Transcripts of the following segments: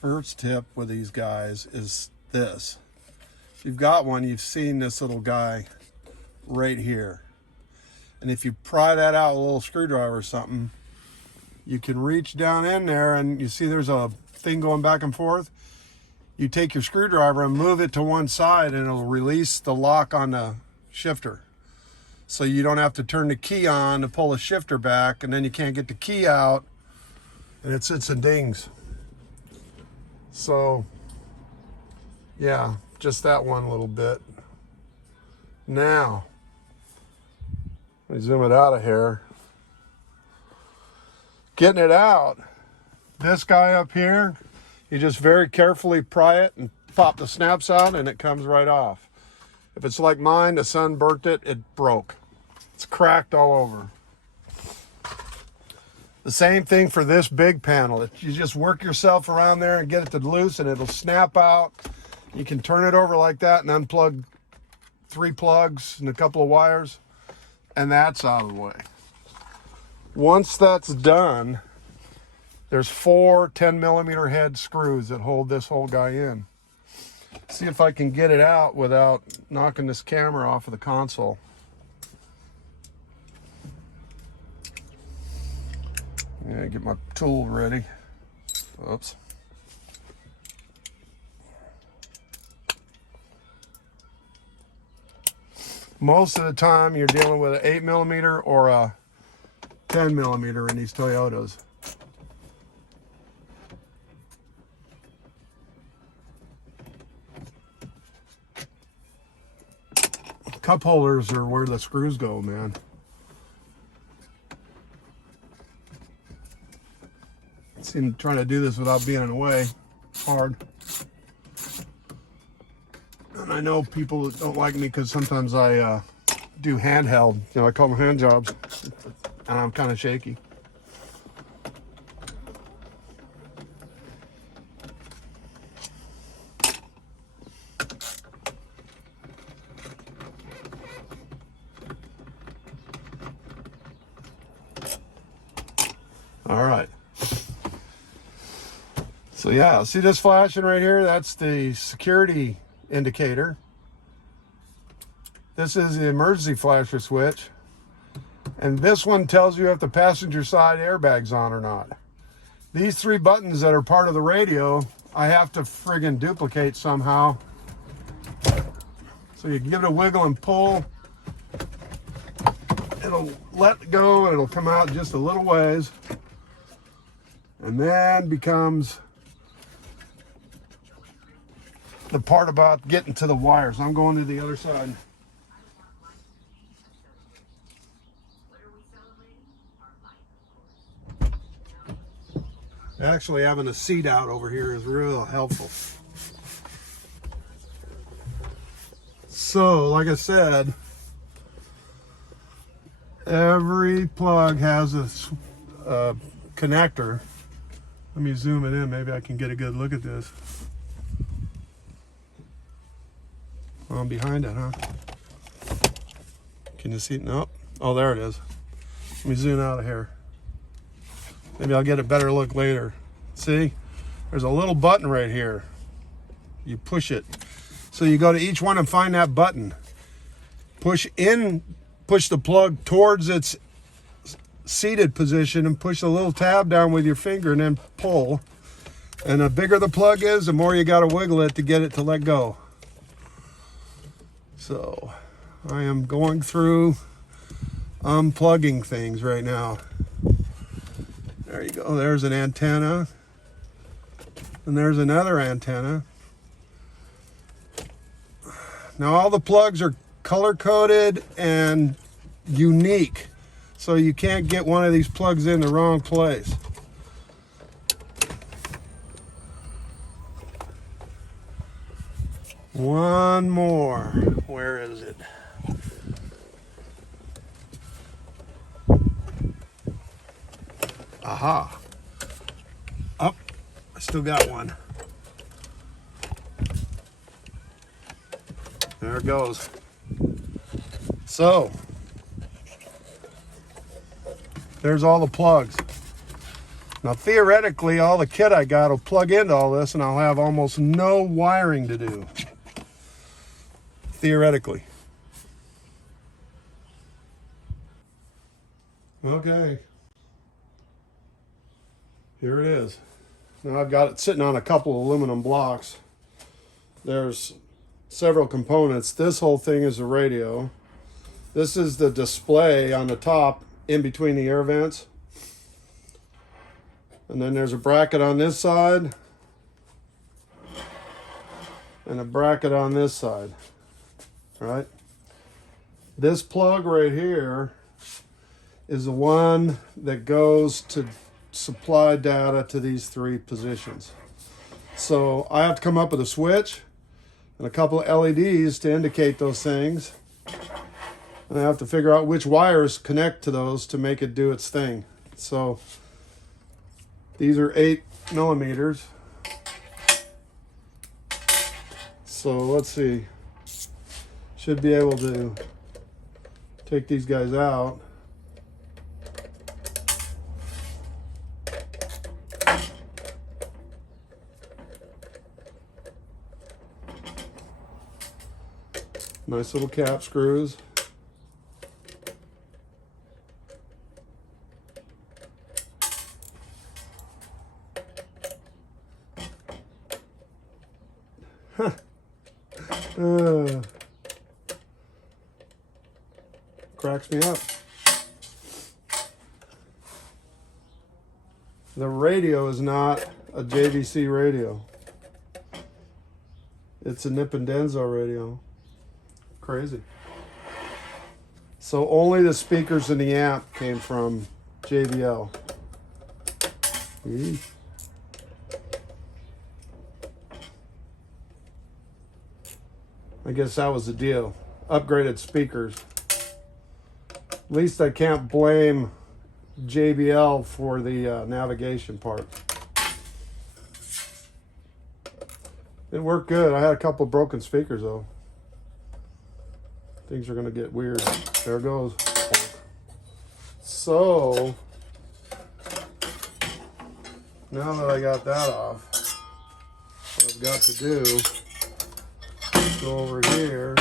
First tip with these guys is this. If you've got one, you've seen this little guy right here. And if you pry that out with a little screwdriver or something, you can reach down in there and you see there's a thing going back and forth. You take your screwdriver and move it to one side and it'll release the lock on the shifter. So you don't have to turn the key on to pull the shifter back, and then you can't get the key out and it sits and dings. So yeah, just that one little bit. Now, let me zoom it out of here. Getting it out, this guy up here, you just very carefully pry it and pop the snaps out and it comes right off. If it's like mine, the sun burnt it, it broke. It's cracked all over. The same thing for this big panel. You just work yourself around there and get it to loose and it'll snap out. You can turn it over like that and unplug 3 plugs and a couple of wires, and that's out of the way. Once that's done, there's 4 10mm head screws that hold this whole guy in. See if I can get it out without knocking this camera off of the console. Yeah, get my tool ready. Oops. Most of the time you're dealing with an 8mm or a 10mm in these Toyotas. Cup holders are where the screws go, man. See, trying to do this without being in the way, hard. And I know people don't like me because sometimes I do handheld, you know, I call them hand jobs, and I'm kind of shaky. All right. So yeah, see this flashing right here? That's the security indicator. This is the emergency flasher switch. And this one tells you if the passenger side airbag's on or not. These 3 buttons that are part of the radio, I have to friggin' duplicate somehow. So you can give it a wiggle and pull. It'll let go and it'll come out just a little ways. And then becomes the part about getting to the wires. I'm going to the other side. Actually, having a seat out over here is real helpful. So, like I said, every plug has a connector. Let me zoom it in. Maybe I can get a good look at this. Oh, I'm behind it, huh? Can you see it? Nope. Oh, there it is. Let me zoom out of here. Maybe I'll get a better look later. See? There's a little button right here. You push it. So you go to each one and find that button. Push the plug towards its seated position and push the little tab down with your finger and then pull. And the bigger the plug is, the more you got to wiggle it to get it to let go. So I am going through unplugging things right now. There you go. There's an antenna. And there's another antenna. Now all the plugs are color-coded and unique. So you can't get one of these plugs in the wrong place. One more. Where is it? Aha. Oh, I still got one. There it goes. So, there's all the plugs. Now theoretically, all the kit I got will plug into all this and I'll have almost no wiring to do. Theoretically. Okay. Here it is. Now I've got it sitting on a couple of aluminum blocks. There's several components. This whole thing is a radio. This is the display on the top in between the air vents. And then there's a bracket on this side and a bracket on this side. All right. This plug right here is the one that goes to supply data to these three positions. So I have to come up with a switch and a couple of LEDs to indicate those things. And I have to figure out which wires connect to those to make it do its thing. So these are 8 millimeters. So let's see. Should be able to take these guys out. Nice little cap screws. Cracks me up. The radio is not a JVC radio. It's a Nippon Denso radio. Crazy. So only the speakers and the amp came from JBL. I guess that was the deal. Upgraded speakers. At least I can't blame JBL for the navigation part. It worked good. I had a couple of broken speakers though. Things are gonna get weird. There it goes. So now that I got that off, what I've got to do is go over here.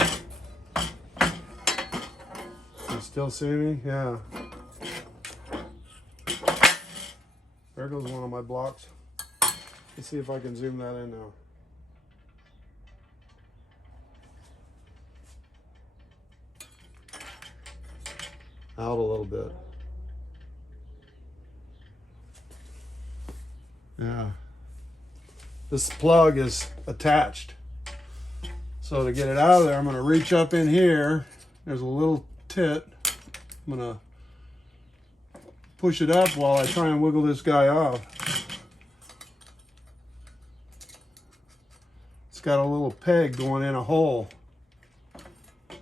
You still see me? Yeah. There goes one of my blocks. Let's see if I can zoom that in now. Out a little bit. Yeah. This plug is attached. So to get it out of there, I'm going to reach up in here. There's a little tit. I'm going to push it up while I try and wiggle this guy off. It's got a little peg going in a hole.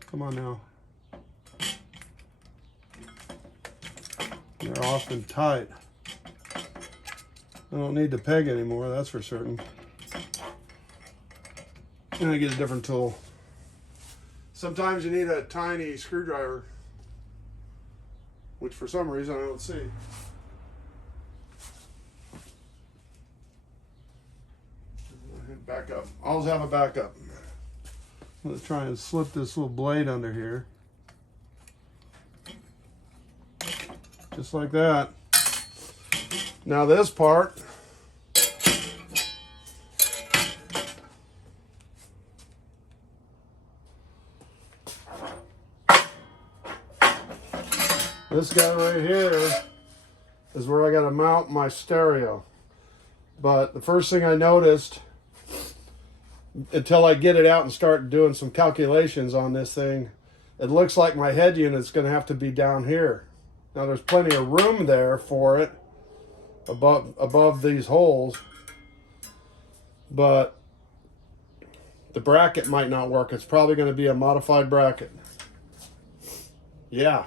Come on now. They're off and tight. I don't need the peg anymore, that's for certain. And I get a different tool. Sometimes you need a tiny screwdriver, which for some reason I don't see. Back up. Always have a backup. Let's try and slip this little blade under here. Just like that. Now this part, this guy right here is where I got to mount my stereo. But the first thing I noticed, until I get it out and start doing some calculations on this thing, it looks like my head unit's going to have to be down here. Now there's plenty of room there for it above these holes, but the bracket might not work. It's probably going to be a modified bracket. Yeah.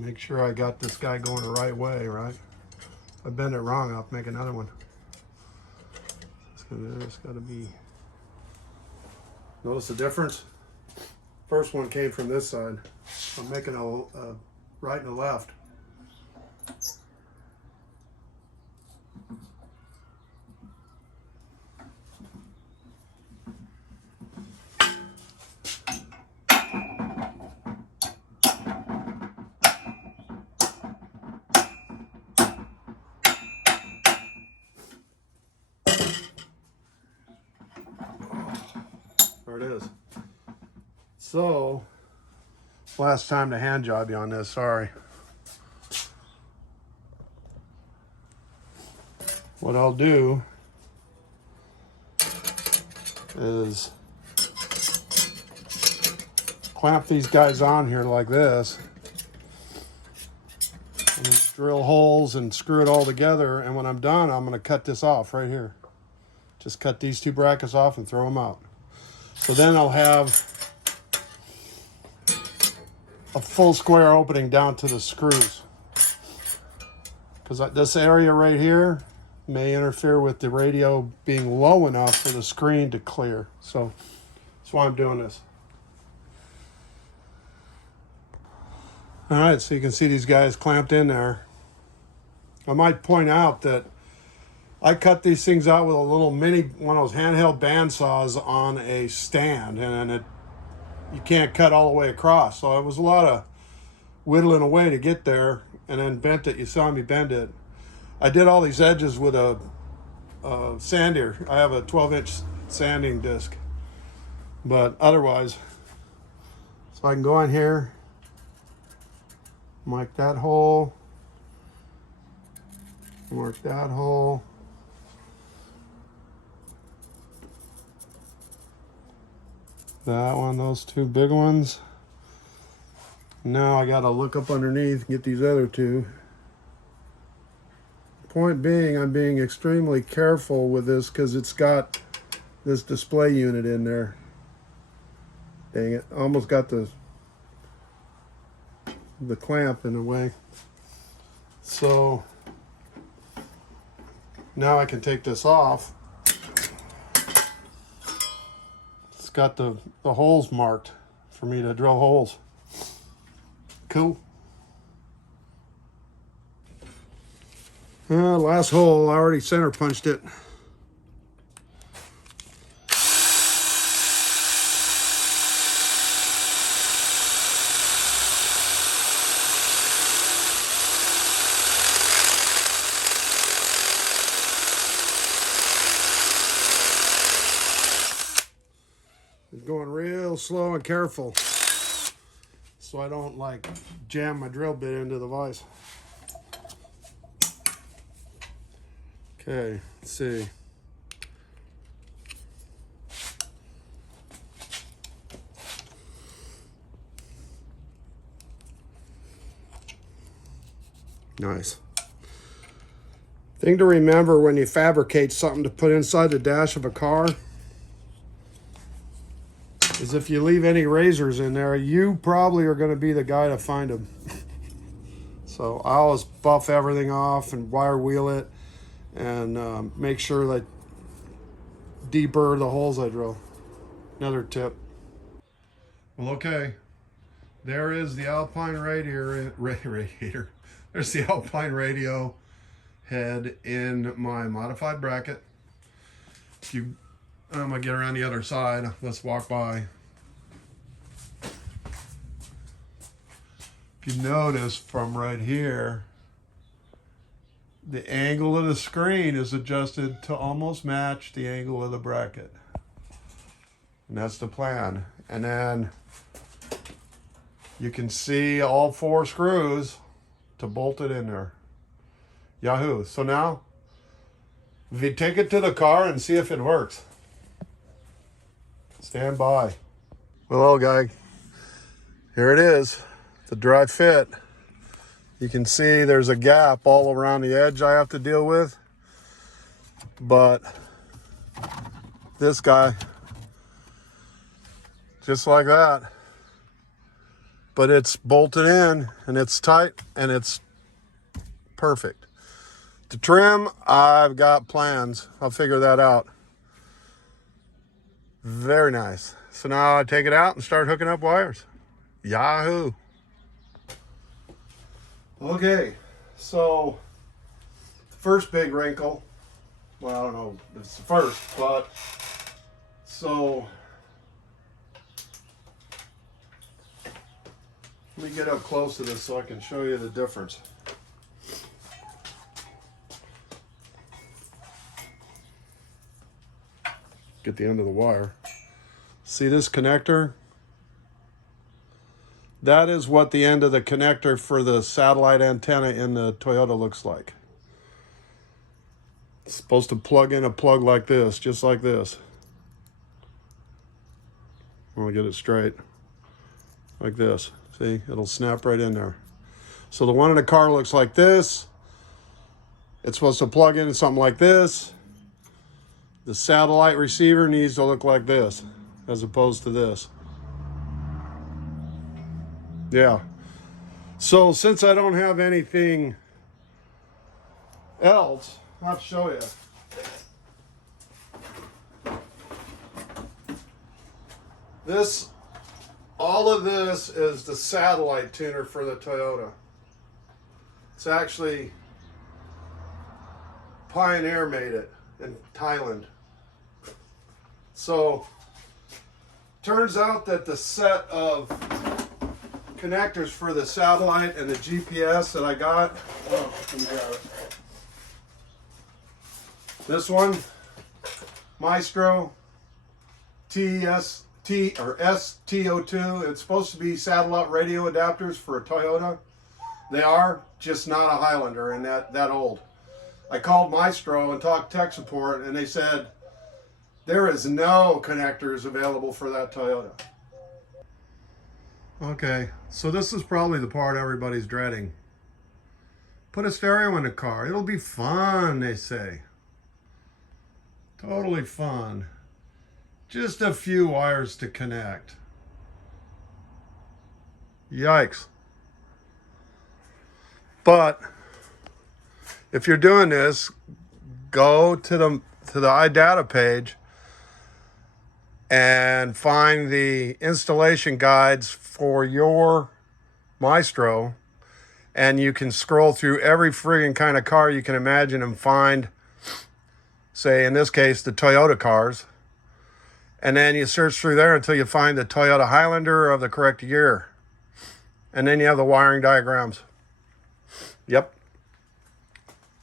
Make sure I got this guy going the right way, right? If I bend it wrong, I'll make another one. It's got to be. Notice the difference? First one came from this side. I'm making a right and a left. There it is. So, last time to hand job you on this, sorry. What I'll do is clamp these guys on here like this, and then drill holes and screw it all together, and when I'm done, I'm going to cut this off right here. Just cut these two brackets off and throw them out. So then I'll have a full square opening down to the screws. Because this area right here may interfere with the radio being low enough for the screen to clear. So that's why I'm doing this. All right, so you can see these guys clamped in there. I might point out that I cut these things out with a little mini, one of those handheld bandsaws on a stand, and you can't cut all the way across. So it was a lot of whittling away to get there, and then bent it. You saw me bend it. I did all these edges with a sander. I have a 12-inch sanding disc. But otherwise, so I can go in here, mark that hole, mark that hole. That one, those two big ones. Now I gotta look up underneath and get these other two. Point being, I'm being extremely careful with this because it's got this display unit in there. Dang it, almost got the clamp in the way. So now I can take this off. It's got the holes marked for me to drill holes. Cool. Last hole, I already center punched it. It's going real slow and careful, so I don't like jam my drill bit into the vise. Okay, let's see. Nice. Thing to remember when you fabricate something to put inside the dash of a car is if you leave any razors in there, you probably are going to be the guy to find them. So I always buff everything off and wire wheel it, and make sure that deburr the holes I drill. Another tip. Well, okay, there is the Alpine radiator. There's the Alpine radio head in my modified bracket. If you, I'm gonna get around the other side. Let's walk by. If you notice from right here, the angle of the screen is adjusted to almost match the angle of the bracket. And that's the plan. And then you can see all 4 screws to bolt it in there. Yahoo. So now, if you take it to the car and see if it works. Stand by. Well, guy, here it is, the dry fit. You can see there's a gap all around the edge I have to deal with, but this guy, just like that, but it's bolted in and it's tight and it's perfect. To trim, I've got plans. I'll figure that out. Very nice. So now I take it out and start hooking up wires. Yahoo! Okay, so the first big wrinkle, well, I don't know if it's the first, but so let me get up close to this so I can show you the difference. Get the end of the wire. See this connector? That is what the end of the connector for the satellite antenna in the Toyota looks like. It's supposed to plug in a plug like this, just like this. I'm gonna get it straight. Like this. See, it'll snap right in there. So the one in the car looks like this. It's supposed to plug in something like this. The satellite receiver needs to look like this, as opposed to this. Yeah. So since I don't have anything else, I'll have to show you. All of this is the satellite tuner for the Toyota. It's actually Pioneer made it in Thailand. So turns out that the set of connectors for the satellite and the GPS that I got, let me grab it. This one, Maestro STO2. It's supposed to be satellite radio adapters for a Toyota. They are, just not a Highlander and that old. I called Maestro and talked tech support, and they said there is no connectors available for that Toyota. Okay, so this is probably the part everybody's dreading. Put a stereo in the car. It'll be fun, they say. Totally fun. Just a few wires to connect. Yikes. But if you're doing this, go to the iData page and find the installation guides for your Maestro, and you can scroll through every friggin' kind of car you can imagine and find, say in this case, the Toyota cars, and then you search through there until you find the Toyota Highlander of the correct year, and then you have the wiring diagrams. Yep.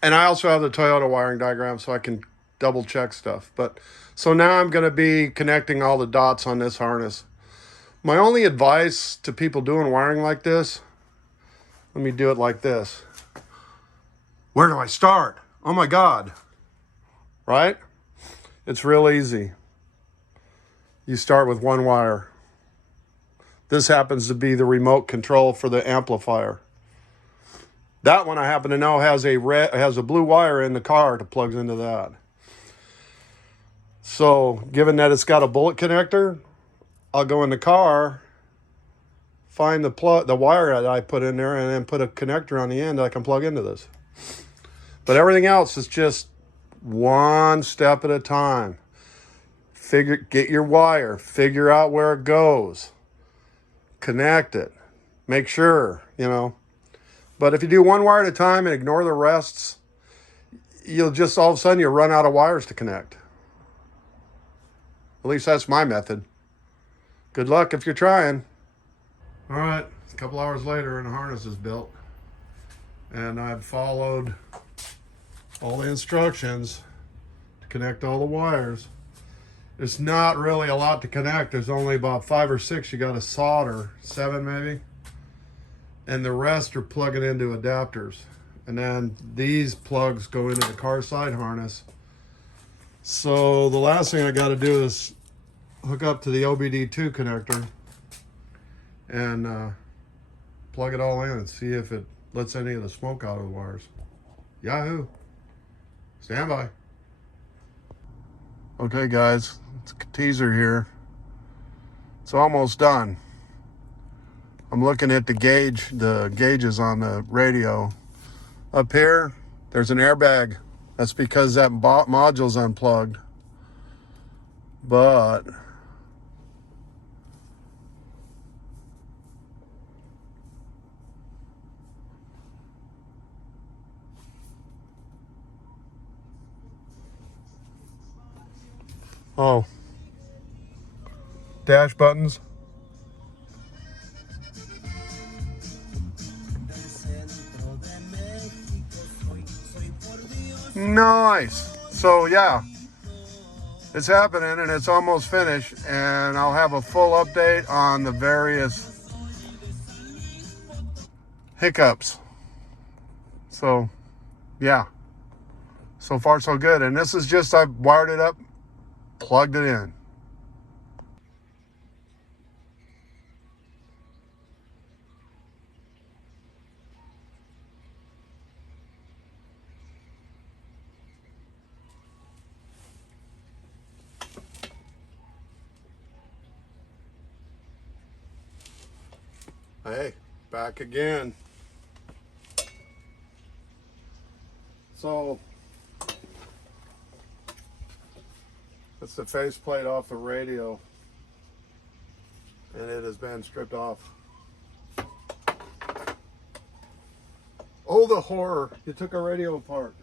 And I also have the Toyota wiring diagram so I can double check stuff. But so now I'm going to be connecting all the dots on this harness. My only advice to people doing wiring like this, let me do it like this. Where do I start? Oh my God. Right? It's real easy. You start with one wire. This happens to be the remote control for the amplifier. That one I happen to know has a blue wire in the car that plugs into that. So given that it's got a bullet connector, I'll go in the car, find the wire that I put in there, and then put a connector on the end that I can plug into this. But everything else is just one step at a time. Get your wire, figure out where it goes, connect it, make sure, But if you do one wire at a time and ignore the rests, you'll just all of a sudden you'll run out of wires to connect. At least that's my method. Good luck if you're trying. All right, a couple hours later and the harness is built. And I've followed all the instructions to connect all the wires. There's not really a lot to connect. There's only about 5 or 6 you got to solder, 7 maybe. And the rest are plugging into adapters. And then these plugs go into the car side harness. So the last thing I got to do is hook up to the OBD2 connector and plug it all in and see if it lets any of the smoke out of the wires. Yahoo! Stand by. Okay guys, it's a teaser here. It's almost done. I'm looking at the gauges on the radio. Up here, there's an airbag. That's because that module's unplugged. But oh, dash buttons. Nice. So yeah, it's happening and it's almost finished, and I'll have a full update on the various hiccups. So yeah, so far so good. And this is just, I've wired it up, plugged it in. Hey, back again. So that's the faceplate off the radio, and it has been stripped off. Oh, the horror. You took a radio apart.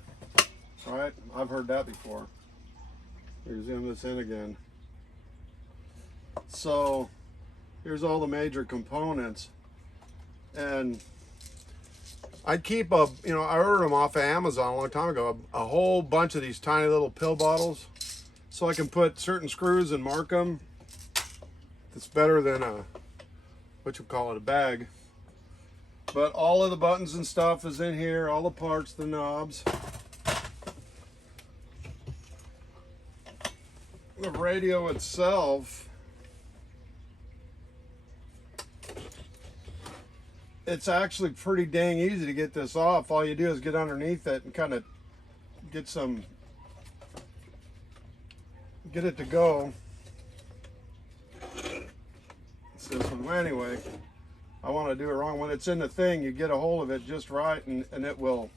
All right, I've heard that before. Here, zoom this in again. So here's all the major components. And I'd keep I ordered them off of Amazon a long time ago, a whole bunch of these tiny little pill bottles, so I can put certain screws and mark them. It's better than a bag. But all of the buttons and stuff is in here, all the parts, the knobs. The radio itself, it's actually pretty dang easy to get this off. All you do is get underneath it and kind of get it to go. It's this one. Anyway, I want to do it wrong. When it's in the thing, you get a hold of it just right, and it will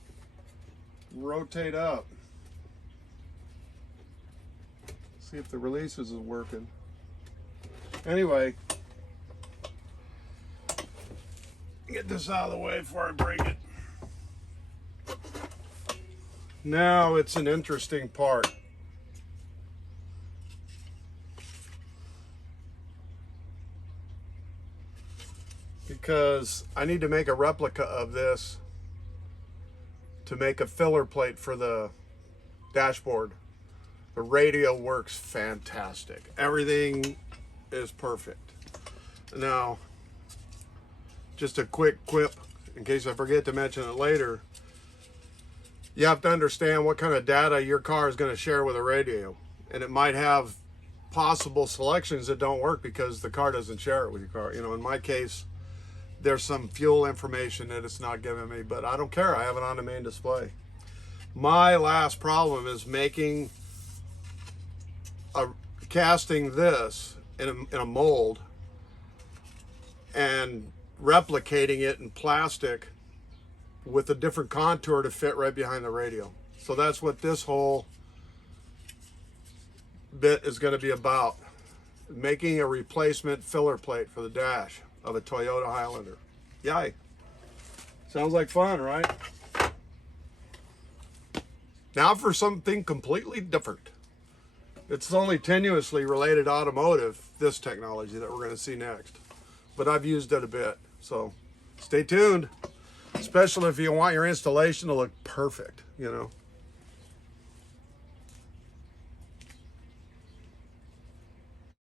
rotate up. See if the releases is working. Anyway, get this out of the way before I break it. Now it's an interesting part. Because I need to make a replica of this to make a filler plate for the dashboard. The radio works fantastic. Everything is perfect. Now, just a quick quip, in case I forget to mention it later. You have to understand what kind of data your car is going to share with a radio. And it might have possible selections that don't work because the car doesn't share it with your car. In my case, there's some fuel information that it's not giving me, but I don't care. I have it on the main display. My last problem is casting this in a mold and replicating it in plastic with a different contour to fit right behind the radio. So that's what this whole bit is going to be about. Making a replacement filler plate for the dash of a Toyota Highlander. Yay. Sounds like fun, right? Now for something completely different. It's only tenuously related to automotive, this technology that we're going to see next. But I've used it a bit, so stay tuned. Especially if you want your installation to look perfect,